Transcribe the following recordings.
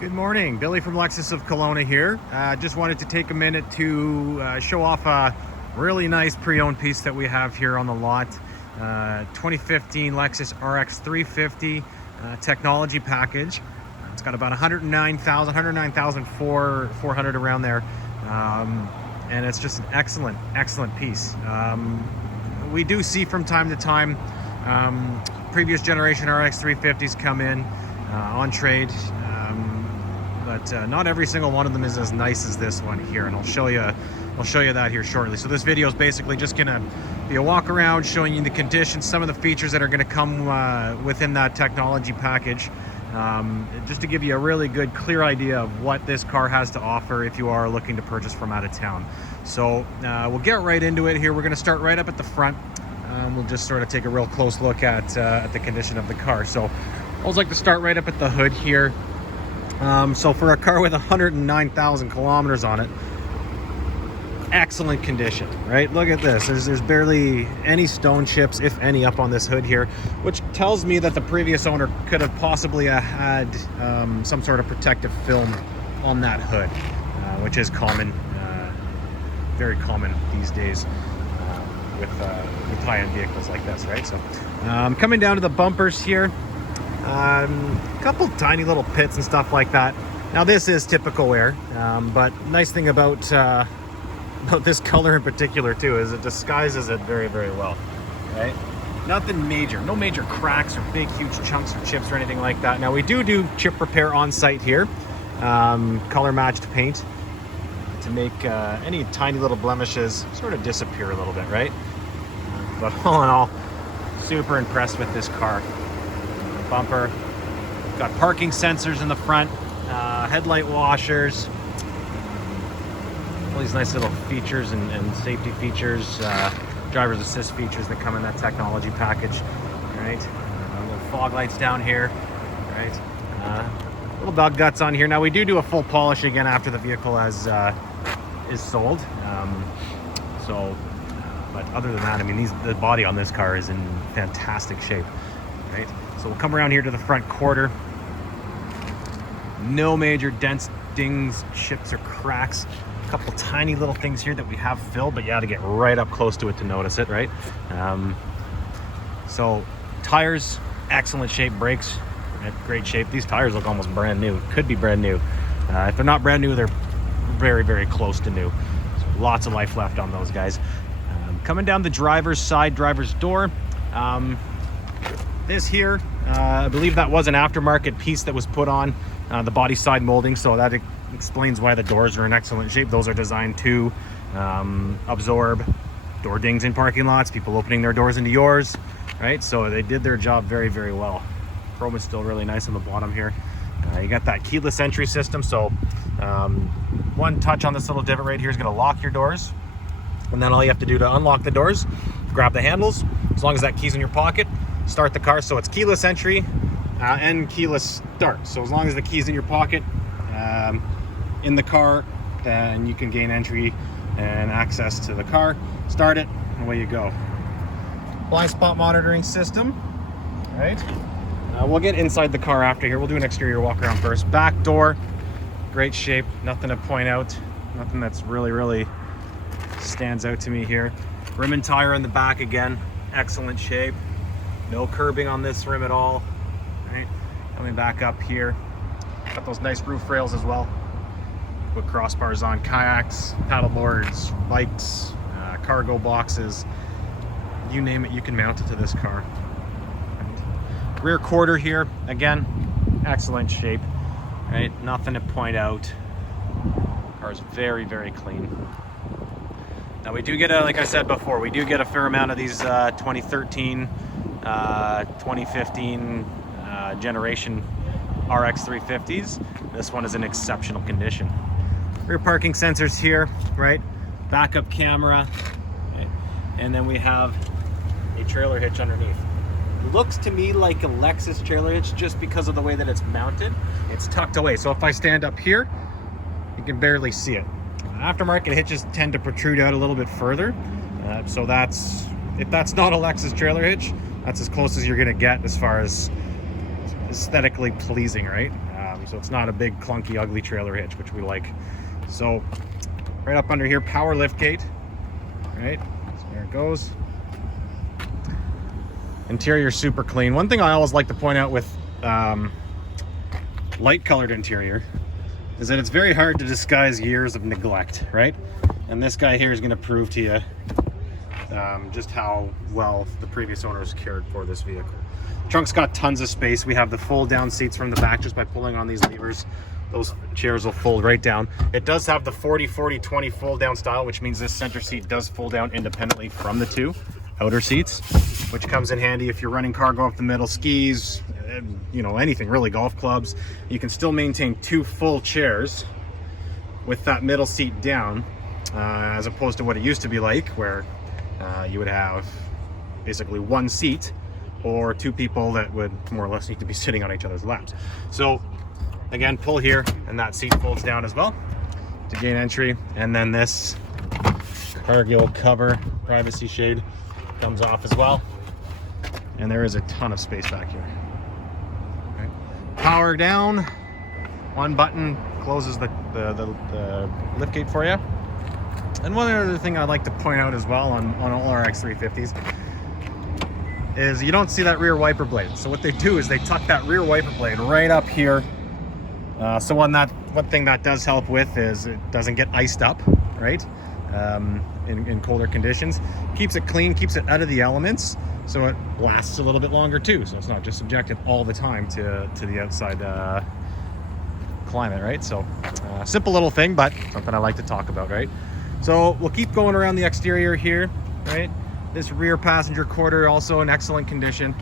Good morning, Billy from Lexus of Kelowna here. Just wanted to take a minute to show off a really nice pre-owned piece that we have here on the lot. 2015 Lexus RX 350 technology package. It's got about 109,400 around there, and it's just an excellent piece. We do see from time to time previous generation RX 350s come in on trade. But not every single one of them is as nice as this one here, and I'll show you that here shortly. So this video is basically just gonna be a walk around showing you the conditions, some of the features that are gonna come within that technology package, just to give you a really good, clear idea of what this car has to offer if you are looking to purchase from out of town. So we'll get right into it here. We're gonna start right up at the front. We'll just sort of take a real close look at the condition of the car. So I always like to start right up at the hood here. So for a car with 109,000 kilometers on it, excellent condition, right? Look at this. There's barely any stone chips, if any, up on this hood here, which tells me that the previous owner could have possibly had some sort of protective film on that hood, which is common, very common these days with high-end vehicles like this, right? So coming down to the bumpers here. A couple tiny little pits and stuff like that. Now this is typical wear, but nice thing about this color in particular too is it disguises it very well, right? Nothing major, no major cracks or big huge chunks of chips or anything like that. Now we do chip repair on site here, color matched paint to make any tiny little blemishes sort of disappear a little bit, right? But all in all, super impressed with this car. Bumper, got parking sensors in the front, headlight washers, all these nice little features and safety features, driver's assist features that come in that technology package, right? Little fog lights down here, right? Little dog guts on here. Now we do a full polish again after the vehicle is sold, but other than that, I mean, the body on this car is in fantastic shape, right? So we'll come around here to the front quarter. No major dents, dings, chips, or cracks. A couple tiny little things here that we have filled, but you got to get right up close to it to notice it, right? So tires, excellent shape. Brakes, great shape. These tires look almost brand new. Could be brand new. If they're not brand new, they're very close to new. So lots of life left on those guys. Coming down the driver's side, driver's door. This here, I believe that was an aftermarket piece that was put on the body side molding, so that explains why the doors are in excellent shape. Those are designed to absorb door dings in parking lots, people opening their doors into yours, right? So they did their job very well. Chrome is still really nice on the bottom here. You got that keyless entry system, so one touch on this little divot right here is going to lock your doors, and then all you have to do to unlock the doors, grab the handles. As long as that key's in your pocket, start the car. So it's keyless entry and keyless start. So as long as the key's in your pocket, in the car, then you can gain entry and access to the car. Start it, and away you go. Blind spot monitoring system, right? We'll get inside the car after here. We'll do an exterior walk around first. Back door, great shape. Nothing to point out. Nothing that's really stands out to me here. Rim and tire in the back again, excellent shape. No curbing on this rim at all, right? Coming back up here, got those nice roof rails as well. Put crossbars on kayaks, paddle boards, bikes, cargo boxes, you name it, you can mount it to this car. Right? Rear quarter here, again, excellent shape, right? Nothing to point out. Car's very clean. Now we do get like I said before, we do get a fair amount of these 2013 2015 generation RX 350s. This one is in exceptional condition. Rear parking sensors here, right? Backup camera, right? And then we have a trailer hitch underneath. Looks to me like a Lexus trailer hitch just because of the way that it's mounted. It's tucked away, so if I stand up here, you can barely see it. Aftermarket hitches tend to protrude out a little bit further, so if that's not a Lexus trailer hitch, that's as close as you're going to get as far as aesthetically pleasing, right? So it's not a big clunky ugly trailer hitch, which we like. So right up under here, power lift gate, right, so there it goes. Interior super clean. One thing I always like to point out with light colored interior is that it's very hard to disguise years of neglect, right? And this guy here is going to prove to you just how well the previous owners cared for this vehicle. Trunk's got tons of space. We have the fold down seats from the back. Just by pulling on these levers, those chairs will fold right down. It does have the 40-40-20 fold down style, which means this center seat does fold down independently from the two outer seats, which comes in handy if you're running cargo up the middle, skis, you know, anything really, golf clubs. You can still maintain two full chairs with that middle seat down, as opposed to what it used to be like, where you would have basically one seat or two people that would more or less need to be sitting on each other's laps. So again, pull here and that seat folds down as well to gain entry. And then this cargo cover privacy shade comes off as well. And there is a ton of space back here. Okay. Power down, one button closes the lift gate for you. And one other thing I'd like to point out as well on all RX 350s is you don't see that rear wiper blade. So what they do is they tuck that rear wiper blade right up here. So one thing that does help with is it doesn't get iced up, right? In colder conditions. Keeps it clean, keeps it out of the elements, so it lasts a little bit longer too. So it's not just subjected all the time to the outside climate, right? So simple little thing, but something I like to talk about, right? So we'll keep going around the exterior here, right? This rear passenger quarter also in excellent condition.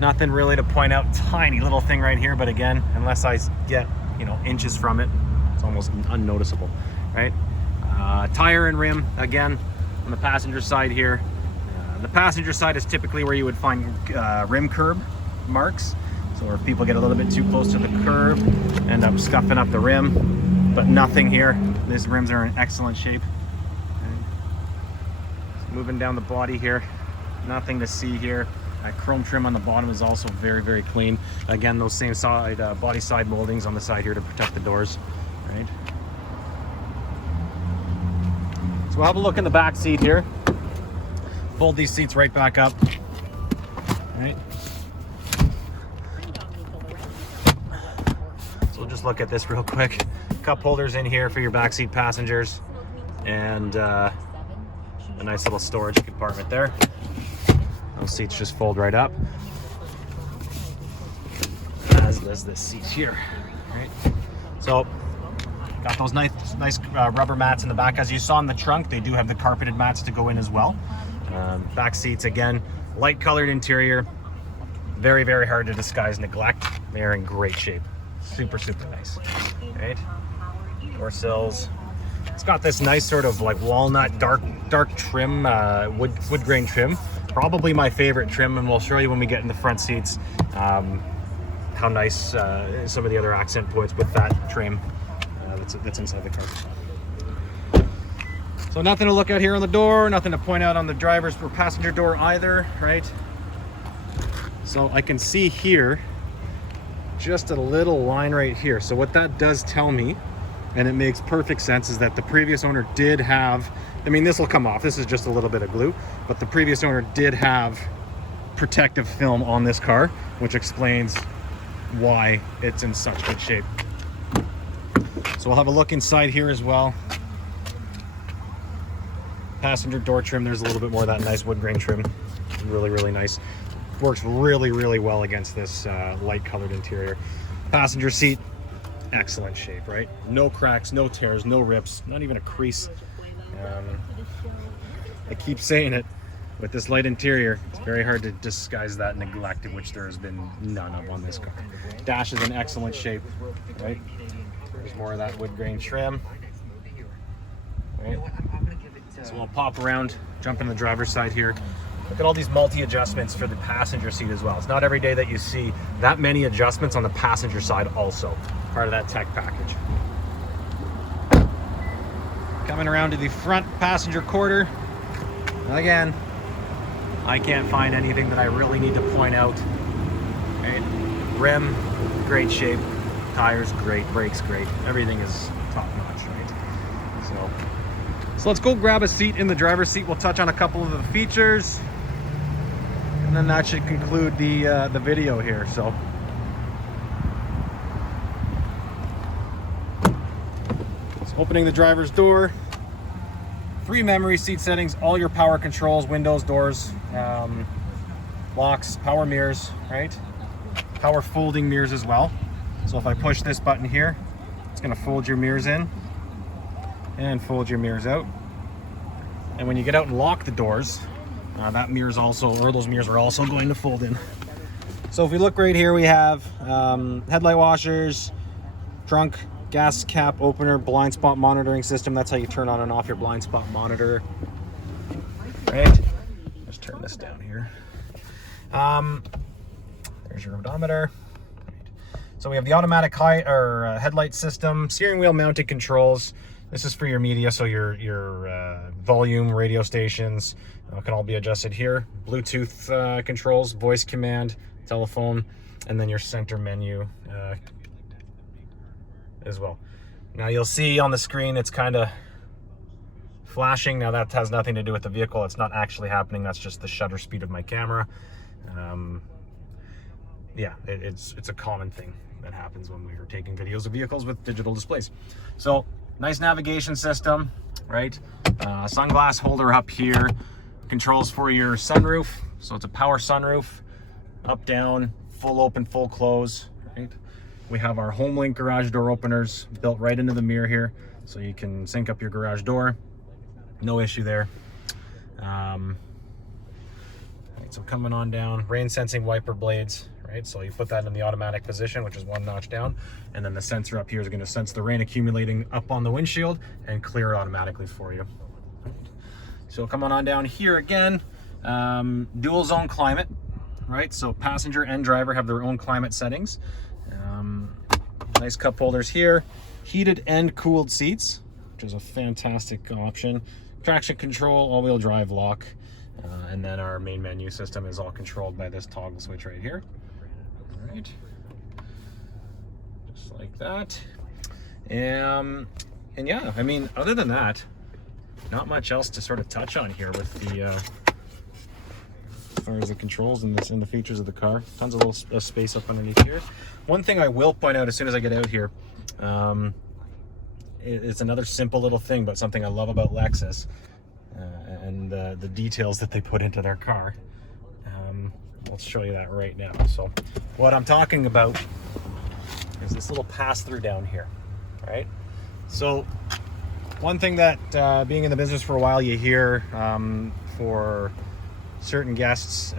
Nothing really to point out. Tiny little thing right here, but again, unless I get, you know, inches from it, it's almost unnoticeable, right? Tire and rim, again, on the passenger side here. The passenger side is typically where you would find rim curb marks. So if people get a little bit too close to the curb, end up scuffing up the rim, but nothing here. These rims are in excellent shape. Moving down the body here, nothing to see here. That chrome trim on the bottom is also very, very clean. Again, those same side body side moldings on the side here to protect the doors, right? So we'll have a look in the back seat here. Fold these seats right back up, right? So we'll just look at this real quick. Cup holders in here for your backseat passengers, and a nice little storage compartment there. Those seats just fold right up, as does this seat here. Right. So got those nice rubber mats in the back. As you saw in the trunk, they do have the carpeted mats to go in as well. Back seats, again, light colored interior. Very, very hard to disguise neglect. They're in great shape. Super, super nice. Right. Door sills. It's got this nice sort of like walnut dark trim, wood grain trim. Probably my favorite trim, and we'll show you when we get in the front seats how nice some of the other accent points with that trim that's inside the car. So nothing to look at here on the door, nothing to point out on the driver's or passenger door either, right? So I can see here just a little line right here. So what that does tell me, and it makes perfect sense, is that the previous owner did have, I mean, this will come off, this is just a little bit of glue, but the previous owner did have protective film on this car, which explains why it's in such good shape. So we'll have a look inside here as well. Passenger door trim, there's a little bit more of that nice wood grain trim. Really, really nice. Works really, really well against this light colored interior. Passenger seat, excellent shape, right? No cracks, no tears, no rips, not even a crease. I keep saying it, with this light interior, it's very hard to disguise that neglect, in which there has been none of on this car. Dash is in excellent shape, right? There's more of that wood grain trim, right? So we'll pop around, jump in the driver's side here. Look at all these multi-adjustments for the passenger seat as well. It's not every day that you see that many adjustments on the passenger side also, part of that tech package. Coming around to the front passenger quarter. Again, I can't find anything that I really need to point out. Right? Rim, great shape. Tires great, brakes great, everything is top notch, right? So let's go grab a seat in the driver's seat. We'll touch on a couple of the features, and then that should conclude the video here. So opening the driver's door, 3 memory seat settings, all your power controls, windows, doors, locks, power mirrors, right? Power folding mirrors as well. So if I push this button here, it's going to fold your mirrors in and fold your mirrors out. And when you get out and lock the doors, that mirror's also, or those mirrors are also going to fold in. So if we look right here, we have headlight washers, trunk, gas cap opener, blind spot monitoring system. That's how you turn on and off your blind spot monitor. Right? Let's turn this down here. There's your odometer. So we have the automatic headlight system, steering wheel mounted controls. This is for your media, so your volume, radio stations can all be adjusted here. Bluetooth controls, voice command, telephone, and then your center menu as well. Now you'll see on the screen it's kind of flashing. Now that has nothing to do with the vehicle. It's not actually happening. That's just the shutter speed of my camera. Yeah, it's a common thing that happens when we are taking videos of vehicles with digital displays. So nice navigation system, right? Sunglass holder up here, controls for your sunroof. So it's a power sunroof, up, down, full open, full close, right? We have our HomeLink garage door openers built right into the mirror here, so you can sync up your garage door. No issue there. Right, so coming on down, rain sensing wiper blades, right? So you put that in the automatic position, which is 1 notch down, and then the sensor up here is going to sense the rain accumulating up on the windshield and clear it automatically for you. So coming on down here again, dual zone climate, right? So passenger and driver have their own climate settings. Nice cup holders here, heated and cooled seats, which is a fantastic option. Traction control, all-wheel drive lock, and then our main menu system is all controlled by this toggle switch right here. All right, just like that. And yeah, I mean, other than that, not much else to sort of touch on here with the as far as the controls and the features of the car. Tons of little space up underneath here. One thing I will point out as soon as I get out here, it's another simple little thing, but something I love about Lexus and the details that they put into their car. Let's show you that right now. So what I'm talking about is this little pass-through down here, right? So one thing that being in the business for a while you hear for certain guests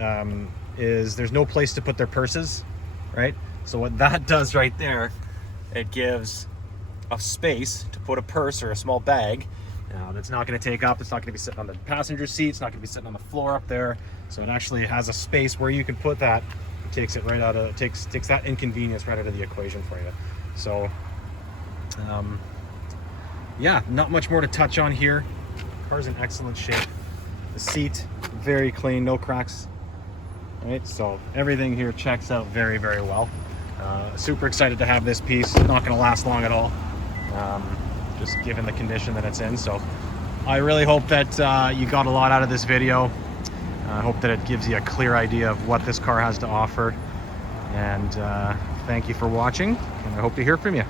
is there's no place to put their purses, right? So what that does right there, it gives a space to put a purse or a small bag that's not going to take up. It's not going to be sitting on the passenger seat. It's not going to be sitting on the floor up there. So it actually has a space where you can put that. It takes it right out of, takes that inconvenience right out of the equation for you. So yeah, not much more to touch on here. Car's in excellent shape. The seat, very clean, no cracks. Right, so everything here checks out very, very well. Super excited to have this piece. Not going to last long at all, just given the condition that it's in. So I really hope that you got a lot out of this video. I hope that it gives you a clear idea of what this car has to offer. And thank you for watching, and I hope to hear from you.